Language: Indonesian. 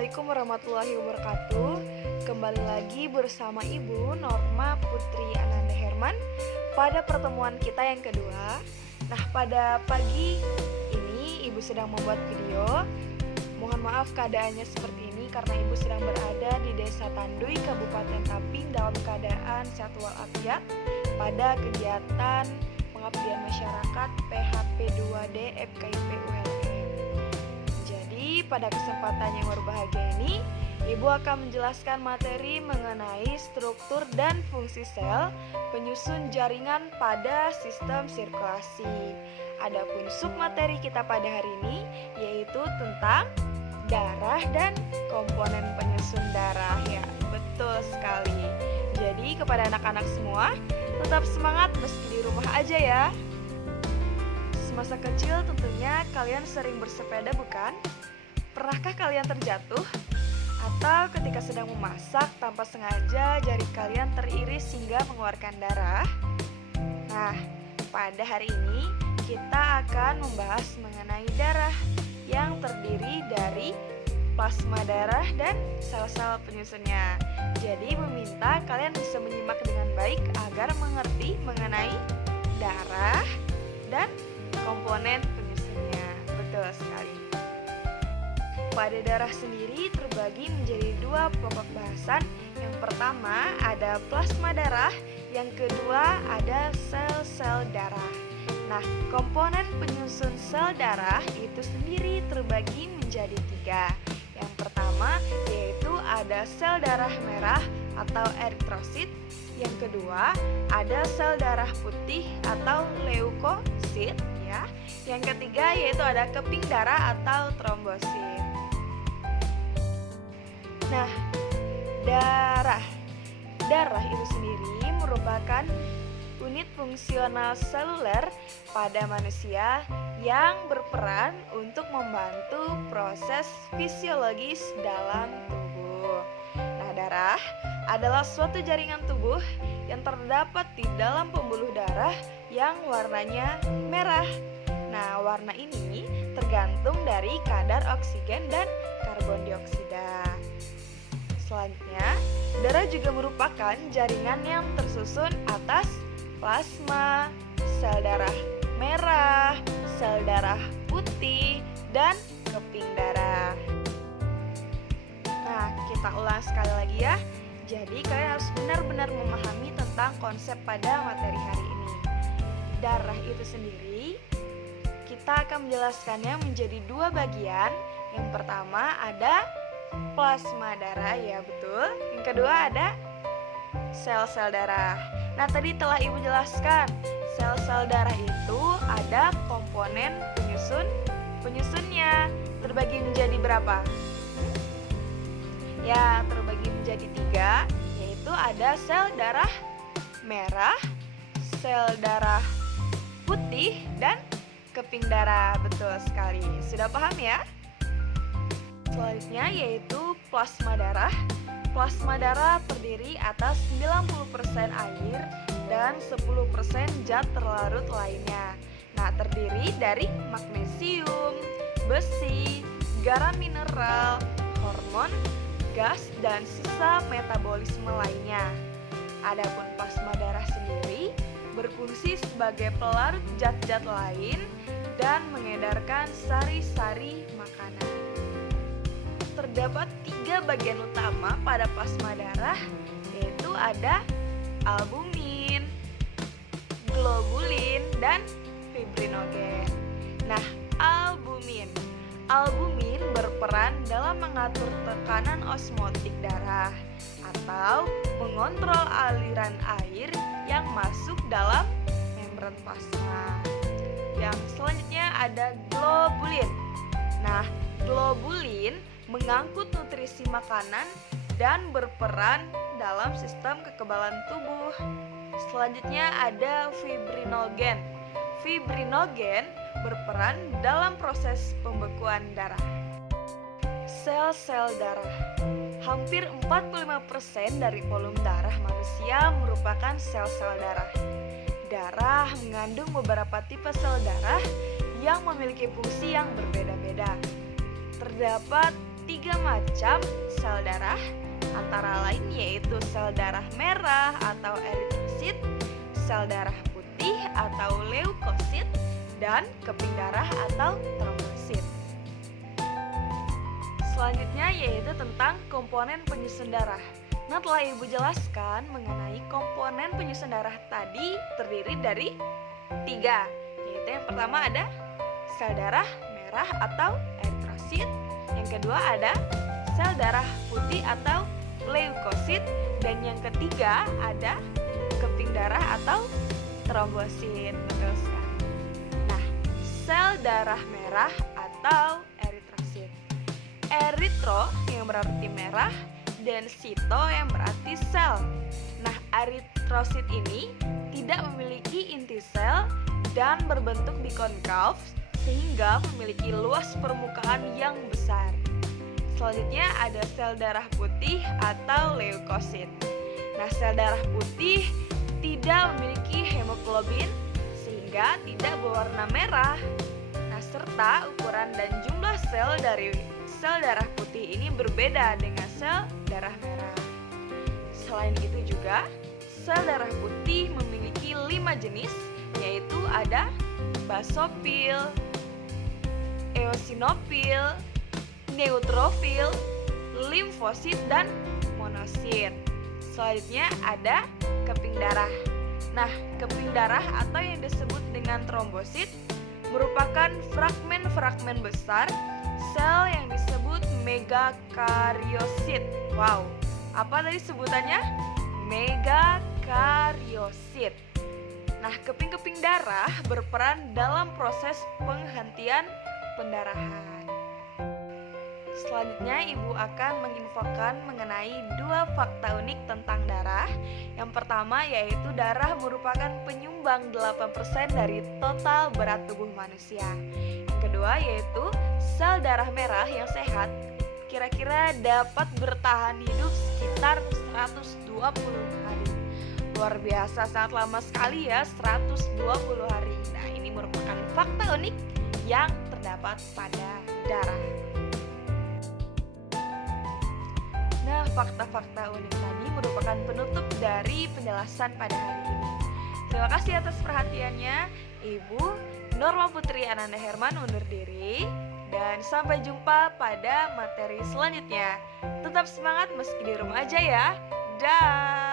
Assalamualaikum warahmatullahi wabarakatuh. Kembali lagi bersama Ibu Norma Putri Ananda Herman pada pertemuan kita yang kedua. Nah, pada pagi ini Ibu sedang membuat video. Mohon maaf keadaannya seperti ini karena Ibu sedang berada di Desa Tanduy, Kabupaten Taping dalam keadaan sehat walafiat pada kegiatan pengabdian masyarakat PHP 2D FKIP ULM. Jadi pada kesempatan yang berbahagia ini, Ibu akan menjelaskan materi mengenai struktur dan fungsi sel penyusun jaringan pada sistem sirkulasi. Adapun submateri kita pada hari ini yaitu tentang darah dan komponen penyusun darah. Ya, betul sekali. Jadi kepada anak-anak semua, tetap semangat meski di rumah aja ya. Semasa kecil tentunya kalian sering bersepeda bukan? Pernahkah kalian terjatuh? Atau ketika sedang memasak tanpa sengaja jari kalian teriris hingga mengeluarkan darah? Nah, pada hari ini kita akan membahas mengenai darah yang terdiri dari plasma darah dan sel-sel penyusunnya. Jadi meminta kalian bisa menyimak dengan baik agar mengerti mengenai darah dan komponen penyusunnya. Betul sekali. Pada darah sendiri terbagi menjadi dua pokok bahasan. Yang pertama ada plasma darah, yang kedua ada sel-sel darah. Nah, komponen penyusun sel darah itu sendiri terbagi menjadi tiga. Yang pertama yaitu ada sel darah merah atau eritrosit. Yang kedua ada sel darah putih atau leukosit ya. Yang ketiga yaitu ada keping darah atau trombosit. Nah, darah itu sendiri merupakan unit fungsional seluler pada manusia yang berperan untuk membantu proses fisiologis dalam tubuh. Nah, darah adalah suatu jaringan tubuh yang terdapat di dalam pembuluh darah yang warnanya merah. Nah, warna ini tergantung dari kadar oksigen dan karbon dioksida. Selanjutnya, darah juga merupakan jaringan yang tersusun atas plasma, sel darah merah, sel darah putih, dan keping darah. Nah, kita ulang sekali lagi ya. Jadi kalian harus benar-benar memahami tentang konsep pada materi hari ini. Darah itu sendiri, kita akan menjelaskannya menjadi dua bagian. Yang pertama ada plasma darah, ya betul. Yang kedua ada sel-sel darah. Nah, tadi telah Ibu jelaskan, sel-sel darah itu ada komponen penyusunnya. Terbagi menjadi berapa? Ya, terbagi menjadi tiga, yaitu ada sel darah merah, sel darah putih, dan keping darah. Betul sekali. Sudah paham ya? Selanjutnya yaitu plasma darah. Plasma darah terdiri atas 90% air dan 10% zat terlarut lainnya. Nah, terdiri dari magnesium, besi, garam mineral, hormon, gas, dan sisa metabolisme lainnya. Adapun plasma darah sendiri berfungsi sebagai pelarut zat-zat lain dan mengedarkan sari-sari makanan. Terdapat tiga bagian utama pada plasma darah, yaitu ada albumin, globulin, dan fibrinogen. Nah, albumin berperan dalam mengatur tekanan osmotik darah atau mengontrol aliran air yang masuk dalam membran plasma. Yang selanjutnya ada globulin. Nah, globulin mengangkut nutrisi makanan dan berperan dalam sistem kekebalan tubuh. Selanjutnya ada fibrinogen. Fibrinogen berperan dalam proses pembekuan darah. Sel-sel darah. Hampir 45% dari volume darah manusia merupakan sel-sel darah. Darah mengandung beberapa tipe sel darah yang memiliki fungsi yang berbeda-beda. Terdapat 3 macam sel darah, antara lain yaitu sel darah merah atau eritrosit, sel darah putih atau leukosit, dan keping darah atau trombosit. Selanjutnya yaitu tentang komponen penyusun darah. Nah, telah Ibu jelaskan mengenai komponen penyusun darah tadi terdiri dari 3, yaitu yang pertama ada sel darah merah atau eritrosit, yang kedua ada sel darah putih atau leukosit, dan yang ketiga ada keping darah atau trombosit. Betul sekali. Nah, sel darah merah atau eritrosit. Eritro yang berarti merah dan sito yang berarti sel. Nah, eritrosit ini tidak memiliki inti sel dan berbentuk bikonkav sehingga memiliki luas permukaan yang besar. Selanjutnya ada sel darah putih atau leukosit. Nah, sel darah putih tidak memiliki hemoglobin sehingga tidak berwarna merah. Nah, serta ukuran dan jumlah sel dari sel darah putih ini berbeda dengan sel darah merah. Selain itu juga, sel darah putih memiliki 5 jenis, yaitu ada basofil, eosinofil, neutrofil, limfosit, dan monosit. Selanjutnya ada keping darah. Nah, keping darah atau yang disebut dengan trombosit merupakan fragmen-fragmen besar sel yang disebut megakaryosit. Wow, apa tadi sebutannya? Megakaryosit. Nah, keping-keping darah berperan dalam proses penghentian pendarahan. Selanjutnya, Ibu akan menginfokan mengenai 2 fakta unik tentang darah. Yang pertama yaitu darah merupakan penyumbang 8% dari total berat tubuh manusia. Yang kedua yaitu sel darah merah yang sehat kira-kira dapat bertahan hidup sekitar 120 hari. Luar biasa, sangat lama sekali ya, 120 hari. Nah, ini merupakan fakta unik yang terdapat pada darah. Nah, fakta-fakta unik tadi merupakan penutup dari penjelasan pada hari ini. Terima kasih atas perhatiannya. Ibu Norma Putri Ananda Herman undur diri. Dan sampai jumpa pada materi selanjutnya. Tetap semangat meski di rumah aja ya. Dah.